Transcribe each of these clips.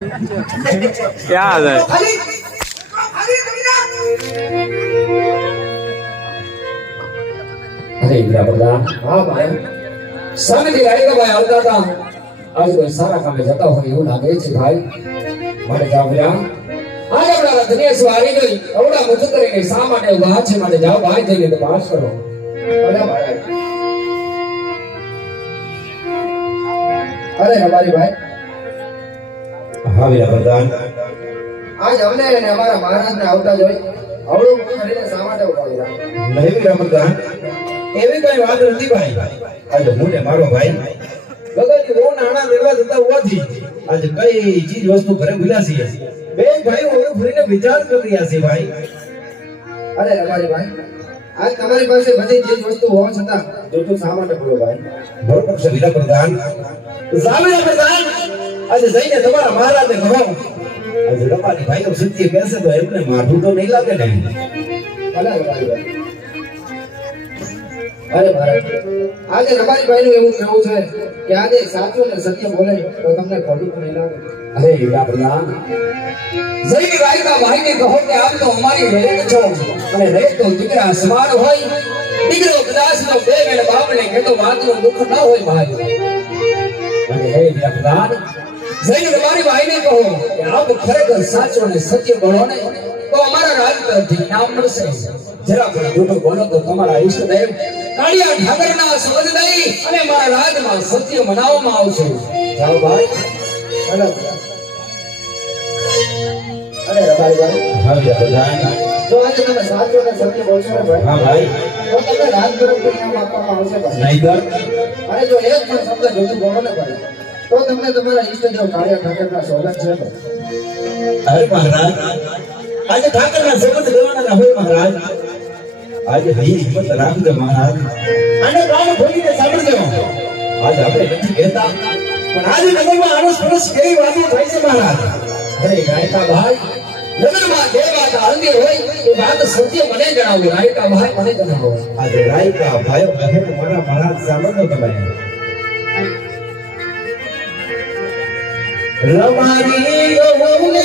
क्या है अरे प्रधान हाँ भाई समय થી આઈ ભાઈ આવતા હતા આજ કોઈ સારા કામે જતા હોય એવું લાગે છે ભાઈ મને જાવ રહ્યા આજ આપણા દિનેશ વારી ગઈ આવડા મુજુ કરીને શા માટે ઉભા છે માટે જાવ ભાઈ જઈને તપાસ કરો અરે ભાઈ અરે હમારી ભાઈ हाँ मेरा प्रधान आज हमने ने हमारा महाराज ने आवता જોઈ આવડો મુજુ કરીને શા માટે ઉભા રહ્યા नहीं मेरा प्रधान एवी कोई बात नहीं भाई आज मुझे मारो भाई बगल की वो नाना देवा देता हुआ थी आज कई चीज वस्तु घरे मिला सी बे भाई वो फ्री ने विचार कर लिया सी भाई अरे हमारी भाई आज તમારી પાસે બધી ચીજ વસ્તુ હોવા છતાં જોતું શા માટે બોલો ભાઈ बरोबर से मेरा प्रधान मेरा प्रधान आज जईने तुम्हारा महाराज ने कहो आज रपानी भाई को सिद्धि पैसे तो एमने माठू तो नहीं लागे नहीं ભલે હમારી ભાઈ અરે મહારાજ આજે રબારી ભાઈ નું એવું કહેવું છે કે આજે સાચું અને સત્ય બોલે તો તમને ખોટું તો નહીં લાગે અરે હીરા પ્રધાન જઈ રાયકા ભાઈ ને કહો કે આપ તો અમારી રેત છો અને રેત તો દીકરા સમાન હોય દીકરો કદાચ નો બે વેળ બાપને કહેતો વાતનું દુઃખ ના હોય ભાઈ અને હે હીરા પ્રધાન જઈ રબારી ભાઈ ને કહો કે આપ ખરેખર સાચું અને સત્ય બોલો ને તો અમારા રાજ પરથી નામ મળશે જરા પણ જૂઠું બોલો તો તમારા ઈષ્ટદેવ કાળિયા ઠાકરના સમજદારી અને મારા રાજમાં સત્ય મનાવવામાં આવશે જાઓ ભાઈ અરે રબારી ભાઈ हाँ मेरा प्रधान જો આજે તમે સાચું અને સત્ય બોલશો ને ભાઈ हाँ भाई તો તમને રાજ તરફથી ઇનામ આપવામાં આવશે ભાઈ नहीं कर અને જો એક પણ શબ્દ જૂઠું બોલો ને ભાઈ તો તમને તમારા ઈષ્ટદેવ કાળિયા ઠાકરના સોગંદ છે अरे महाराज आज ठाकर ना संबंध लेवाना ना होय महाराज आज हई हिम्मत राख दे महाराज आने कान खोलीने સાંભળી લેવો आज આપણે નથી કહેતા પણ આજે નગરમાં આનસ પરસ કેવી વાતો થાય છે महाराज અરે રાયકા ભાઈ નગરમાં જે વાત હાલતી હોય એ વાત સત્ય મને જણાવો રાયકા ભાઈ મને જણાવો आज રાયકા ભાઈઓ બહેન મારા महाराज સાંભળો તમે રમારી ગૌને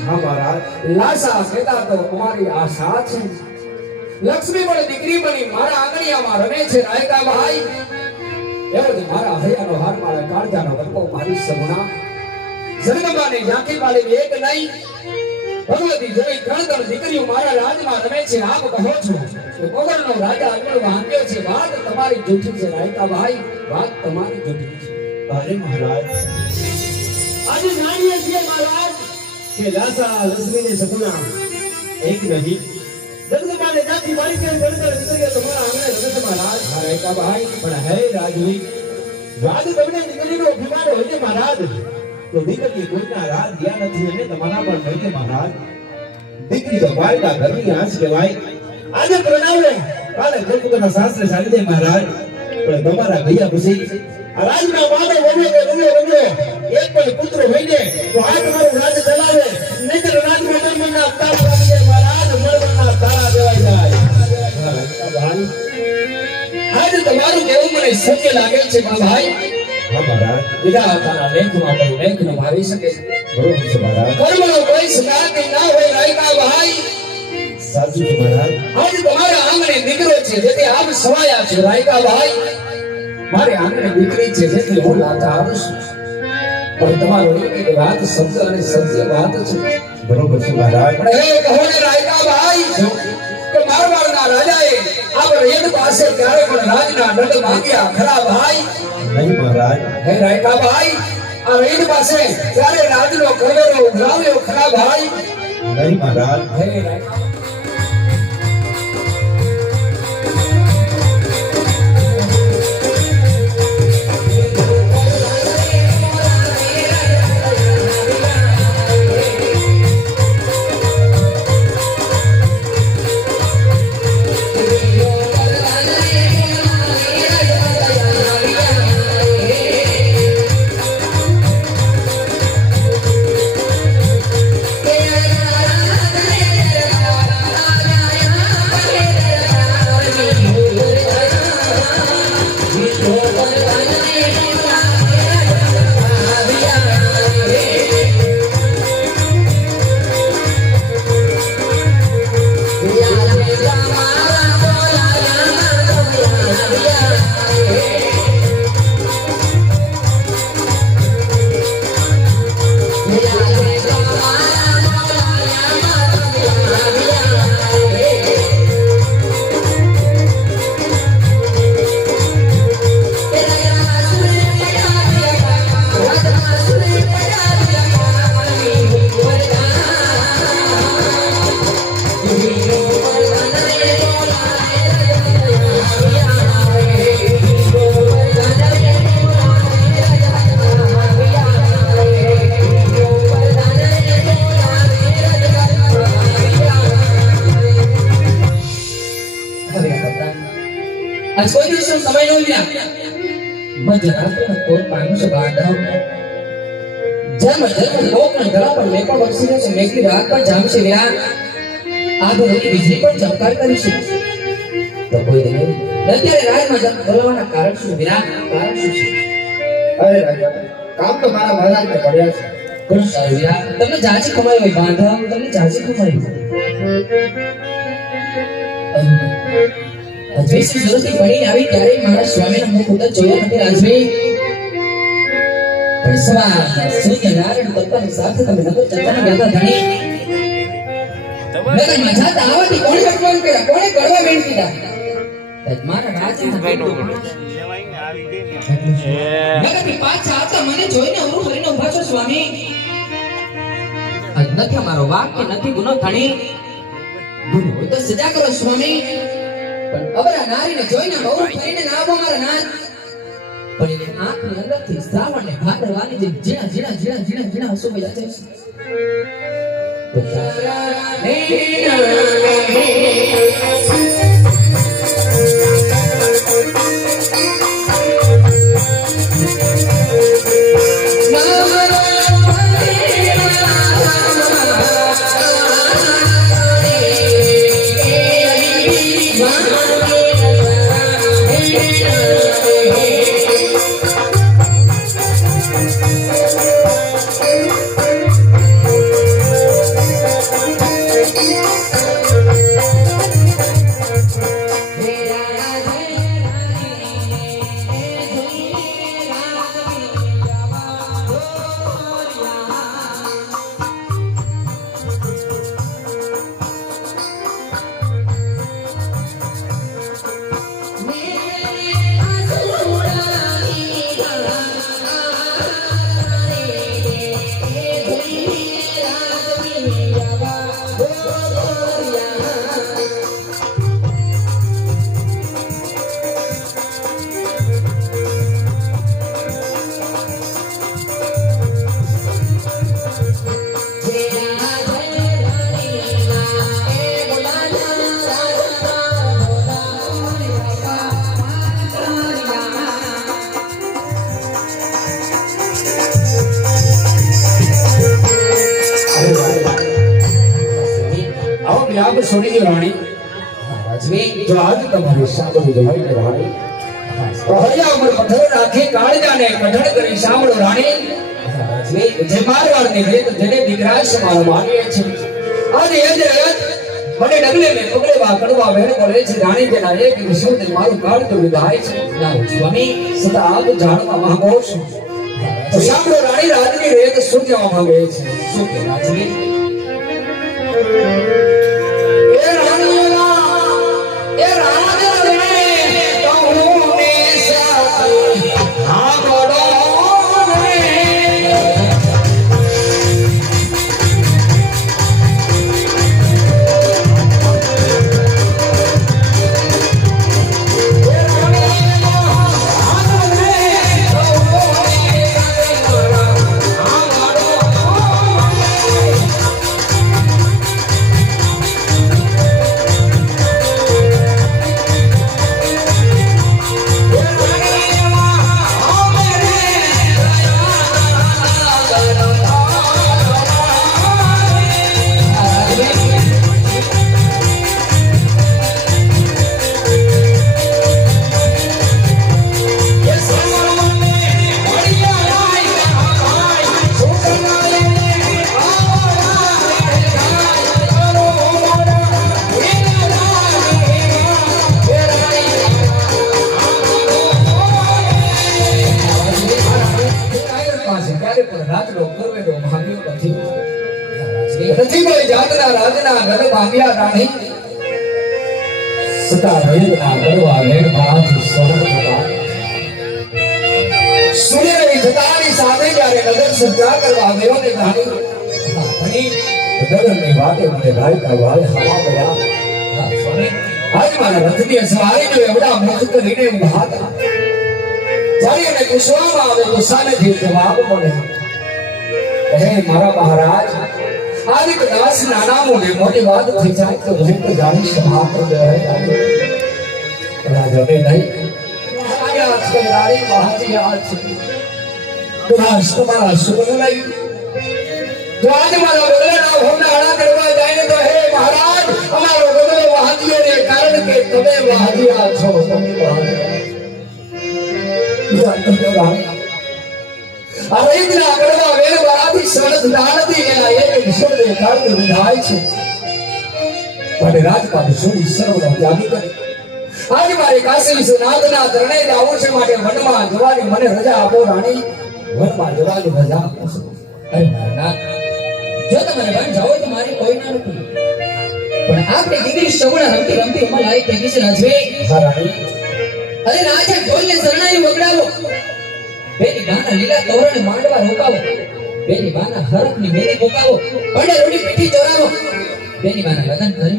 હા મહારાજ લાસા કહેતા તો અમારી આશા છે લક્ષ્મી પણ દીકરી બની મારા આંગણિયામાં રમે છે રાયકા ભાઈ એવો જ મારા હૈયાનો હાર મારા કાળજાનો વરકો મારી સગુણા જગદંબાની ઝાંખી પાડી એક નહીં ભગવતી જેવી ત્રણ દીકરીઓ મારા રાજમાં રમે છે આપ કહો છો કે કોગળનો રાજા અર્જુન વાંધ્યો છે વાત તમારી જૂઠી છે રાયકા ભાઈ વાત તમારી જૂઠી છે અરે મહારાજ આજે જાણીએ છીએ મહારાજ કે લાસા લક્ષ્મીને સગુણા એક નહીં જગદંબાને જાતિ મારી કે ગણતર દીકરીઓ તમારા આંગણે રમે છે મહારાજ હા રાયકા ભાઈ પણ હે રાજવી રાજ તમને દીકરીનો અભિમાન હોય છે મહારાજ તો દીકરી કોઈના રાજ યા નથી અને તમારા પણ હોય છે મહારાજ દીકરી તો બાળકા ઘરની આંચ કહેવાય આજે પ્રણાવે કાલે પોતાના સાસરે ચાલી જાય મહારાજ પણ તમારા ગયા પછી આ રાજના માનો વગડ્યો એક પણ પુત્ર હોય ને તો આ તમારું રાજ ચલાવે નહીતર રાજમાં મરમરના તારા લાગી જાય મહારાજ મરમરના તારા દેવાઈ જાય ભાઈ આજે તમારું કેવું મને સત્ય લાગે છે ભાઈ હા મહારાજ વિધાતાના લેખમાં કોઈ લેખ ન મારી શકે બરોબર છે મહારાજ કર્મનો કોઈ સદાતી ના હોય રાયકા ભાઈ સાચું છે મહારાજ આજે તમારા આંગણે દીકરો છે જેથી આપ સવાયા છે રાયકા ભાઈ મારે આંગણે દીકરી છે જેથી હું લાચાર છું પણ તમારો એક વાત શબ્દ અને સત્ય વાત છે બરોબર છે મહારાજ પણ હે કહો ને રાયકા ભાઈ કે મારવાડના રાજાએ આપ રેડ પાસે ત્યારે પણ રાજના દંડ માંગ્યા ખરા ભાઈ નહીં મહારાજ હે રાયકા ભાઈ આ રેડ પાસે ત્યારે રાજનો કરવેરો ઉઘરાવ્યો ખરા ભાઈ નહીં મહારાજ હે રાયકા કોઈ દિવસ સમય નો લ્યા મજરાતો કોર પાંચ બાંધવ જન્મ લોકન ગળા પર મેં પણ વરસી છે મેઘની રાત પર જામશે વ્યા આ ભોગી વીજળી પર ચમકાર કરી છે તો કોઈ નહીં અત્યારે રાતમાં જપ બોલવાના કારણ શું વિરા કારણ શું છે અરે રાજા કામ તો મારા મહારાજને કર્યા છે ઘણું સારું વિરા તમને જાજી કમાઈ હોય બાંધવ તમને જાજી કમાઈ અજયસિંહ સુરતથી પડીને આવી ત્યારે મારા સ્વામીના મુખ ઉત્તર જોયા નથી રાજવી પણ સવાર સૂર્યનારાયણ તત્વની સાથે તમે નગર ચર્ચાના ગયા ધણી નગર મજા આવતી કોણે ભગવાન કર્યા કોણે કરવા બેન કીધા મારા રાજના નગરથી પાછા આવતા મને જોઈને અવરું ભરીને ઉભા છો સ્વામી આજ નથી મારો વાક કે નથી ગુનો ધણી ગુનો હોય તો સજા કરો સ્વામી પણ અબરા નારીને જોઈને બહુ ફરીને ના આવો મારા નાથ પણ એને આંખની અંદરથી શ્રાવણને ભાદરવાની જે ઝીણા હસુ વહી જાય આપ સુણી રાણી રાજવી જો આજ તમારી સાંભળું જવાય રાણી હરિયા અમર પથ્થર રાખી કાળજાને કઠણ કરી સાંભળો રાણી રાજવી જે મારવાડની રીત જેને દીકરા સમાન માનીએ છે આજે એ જ રત મને ડગલે ને પગલે વા કડવા વેણ બોલે છે રાણી તેના એક વિશુદ્ધ મારું કાળ તો વિધાય છે ના સ્વામી સદા આપ જાણવા માંગો છો તો સાંભળો રાણી રાજની રીત શું કહેવા માંગે છે શું કે રાજવી સતા વેદના કરવા વેણમાંથી સહન સુનેરી જતાની સાથે જ્યારે નગર સજા કરવા આવ્યો ને રાણી નગરની વાતે મને રાયતા વાલ હવા ગયા સ્વામી આજ મારા રથની સવારી જો એવડા મુખ કરીને ઊભા હતા જ્યારે એને પૂછવામાં આવે તો સામેથી જવાબ મળે હે મારા મહારાજ आज एक दास नाना मोने मोटी बात થઈ જાય તો મને તો જાણી સમાપ્ત રહે રાજા ને નહીં આયા છે રાણી મહાજી આ છે દાસ તમારા સુગન લાગ્યું જો આજ મારા બોલના હોના આડા કરવા જાય તો હે મહારાજ અમારો બોલો મહાજી ને કારણ કે તમે મહાજી આ છો તમે મહાજી રાણી અરે ઇતના કડવા વેલ વાળાથી સળદ દાણથી એના એક વિષય કાળ વિધાય છે અને રાજપાટ સુની સર્વનો ત્યાગી કરે આજ મારી કાશી સુનાથના ચરણે જાવું છે માટે વનમાં જવાની મને રજા આપો રાણી વનમાં જવાની રજા આપો અરે ના જો તમે વન જાઓ તો મારી કોઈ ના નથી પણ આપણી દીકરી સગુણા રમતી રમતી ઉમર લાયક થઈ ગઈ છે રાજવી હા રાણી અરે રાજા ઢોલને શરણાઈ વગડાવો બેની બાના લીલા તોરણે માંડવા રોકાવો બેની બાના હરખની મેરી મુકાવો પડે રોડી પીઠી ચોરાવો બેની બાના લગન કરી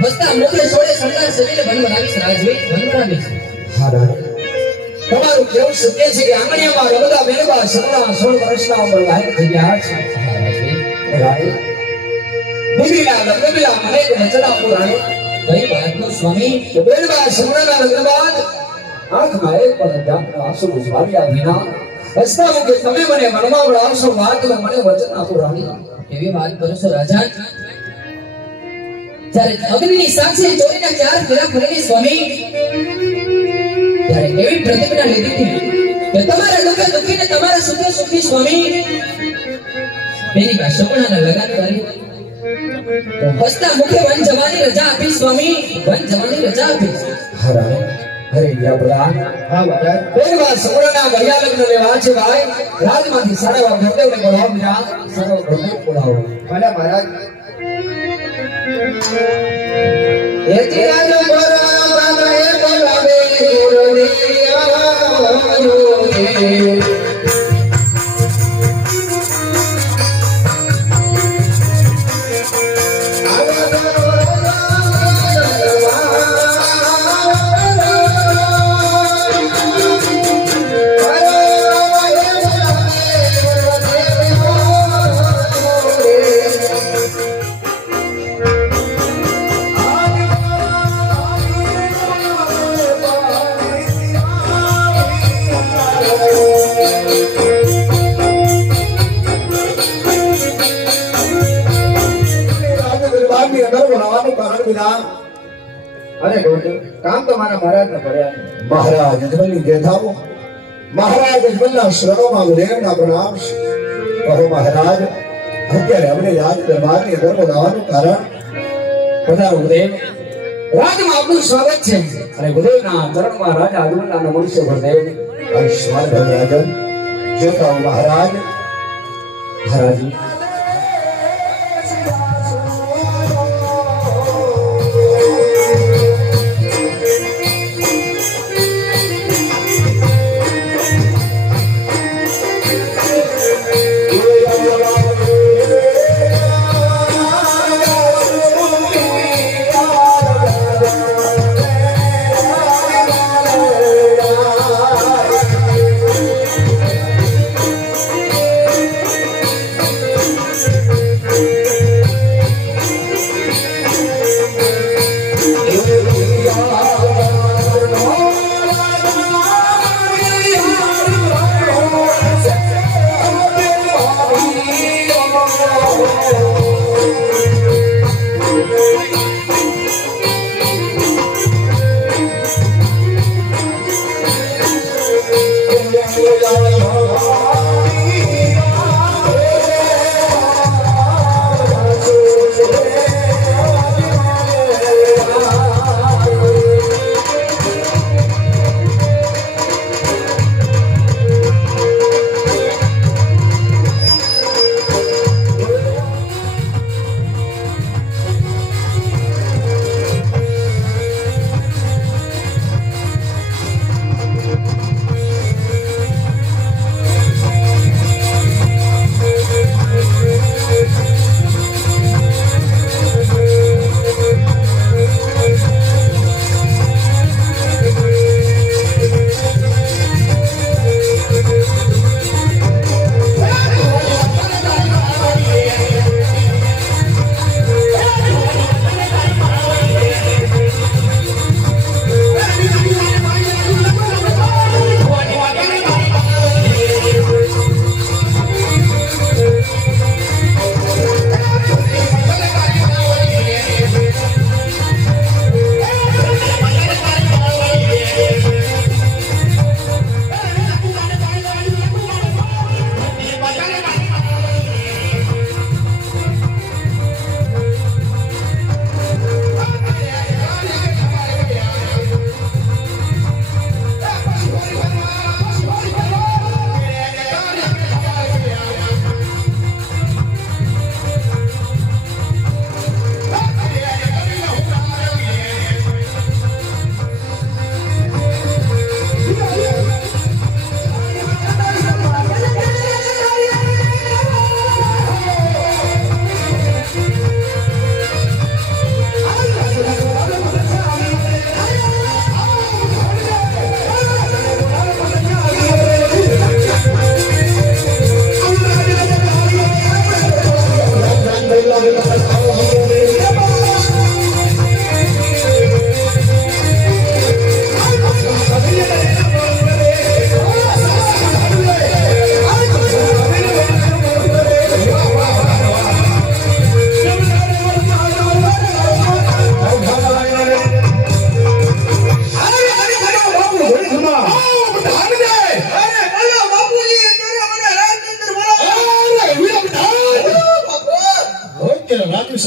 હસતા મુખે સોળે શણગાર સજીને વનવરાવીશ રાજવી વનવરાવીશ હા રાણી તમારું કેવું સત્ય છે કે આંગણિયામાં રમતા બેનબા સગડા 16 વર્ષના ઉંમર લાયક થઈ ગયા છે રાણી દીકરીના લગ્નના મને વચન આપો રાણી કઈ વાતનો સ્વામી બેનબા સગડાના લગ્ન બાદ આંખમાં એક પણ જાતના આંસુ ઉજવાળ્યા વિના હસતા મુખે તમે મને મનમાં વળાવશો વાત મને વચન આપો રાણી એવી વાત કરશો રાજા જ્યારે અગ્નિની સાક્ષી ચોરીના 4 ફેરા ફરીને સ્વામી ત્યારે એવી પ્રતિજ્ઞા લીધી હતી કે તમારા દુઃખે દુઃખી ને તમારા સુખે સુખી સ્વામી બેની બા સગુણાના લગન કરી હસતા મુખે વન જવાની રજા આપી સ્વામી વન જવાની રજા આપી હરાણે અરે યાબરાન હા મહારાજ બેનબા સગુણાના ગયા લગ્ન લેવા છે ભાઈ રાજમાંથી સારા ઘરદેવને બોલાવો મીરા સારા ઘરદેવ બોલાવો ભલે મહારાજ એથી આજ બરાબર એ બોલાવે ગુરદિયા ગર્વ લાવવાનું કારણ વિના અરે ગોવિંદ, કામ તો મારા મહારાજને પડ્યા. મહારાજ અજમલની દેખાવો મહારાજ અજમલના શરણોમાં ઉદયના પ્રણામ કહો મહારાજ અત્યારે અમને રાજ દરબારની અંદર બોલાવવાનું કારણ બધા ઉદય રાજમાં આપનું સ્વાગત છે અને ઉદયના ચરણમાં રાજા અજમલના નમન છે ગુરુદેવ. આયુષ્માન ભવ રાજન જોતા મહારાજ મહારાજ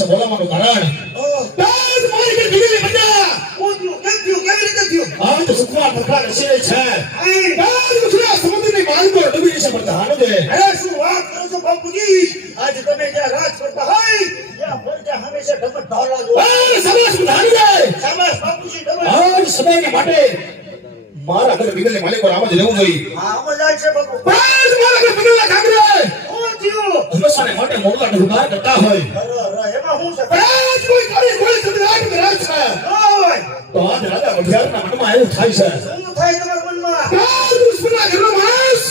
બોલાવવાનું કારણ તાજ મારી કે દિલ્હી બજા કેવી રીતે થયું આ તો સુખવા પ્રકાર છે તાજ મુખરા સમુદ્રની માર્ગો ડૂબી છે પ્રધાન દે અરે શું વાત કરો છો બાપુજી આજ તમે જ્યાં રાજ કરતા હોય ત્યાં પ્રજા હંમેશા ઢમક ઢોલા જો અરે શાબાશ પ્રધાન દે શાબાશ બાપુજી તમે આજ સમયને માટે મારા ઘર બિગલે માલિકો આમ જ રહેવું જોઈએ હા આમ જાય છે બાપુ તાજ મારા ઘર બિગલે કાગરે હંમેશા માટે મોટા ઢુકાર કરતા હોય એમાં હું છે રાજ કોઈ કરી કોઈ સંવિધાન રાજ છે ઓય તો આજ રાજા વઢિયારના મનમાં એવું થાય છે શું થાય તમારા મનમાં રાજ દુશ્મનના ઘરનો માણસ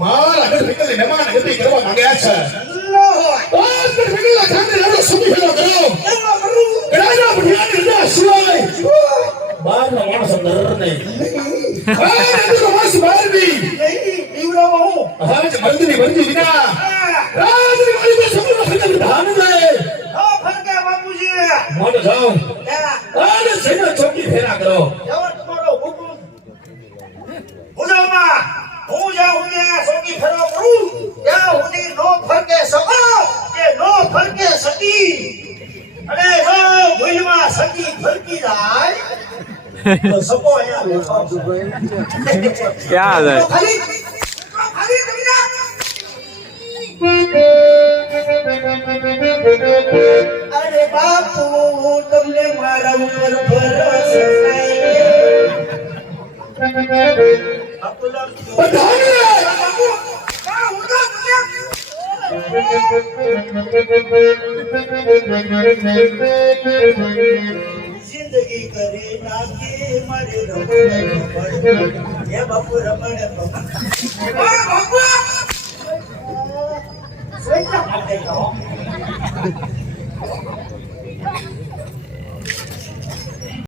મારા ઘર નીકળી મહેમાન ગતિ કરવા માંગ્યા છે ન હોય આજ ઘર નીકળ્યા ખાતે એનો સુખી હેલો કરો એનો કરું રાજા વઢિયાની રજા સિવાય બહારનો માણસ અંદર નહીં તો માસ બહાર નહીં ઈવડો હું આજ મર્દની મરજી વિના રાજની મારી તો સમૂહ ખતમ ધાન દે હા ફરકે બાપ જાઓ ત્યાં અને સેનો ચોકી ફેરા કરો જાઓ તમારો હુકમ. ઉજામાં હું જ્યાં સુધી આ સોકી ફેરવા કરું ત્યાં સુધી નો ફરકે શકો કે નો ફરકે સકી. અને જો ભૂલમાં સકી ફરકી જાય તો સકો અહીંયા બેઠો છે. क्या है તો ખાલી કવિતા. અરે બાપુ તમને મારા ઉપર ભરોસો નહીં. બાપુલા બાપુ કા ઉડા જિંદગી કરી નાખી મારી રમણ હે બાપુ રમણ બાપુ સોઈતા માટે જાઓ.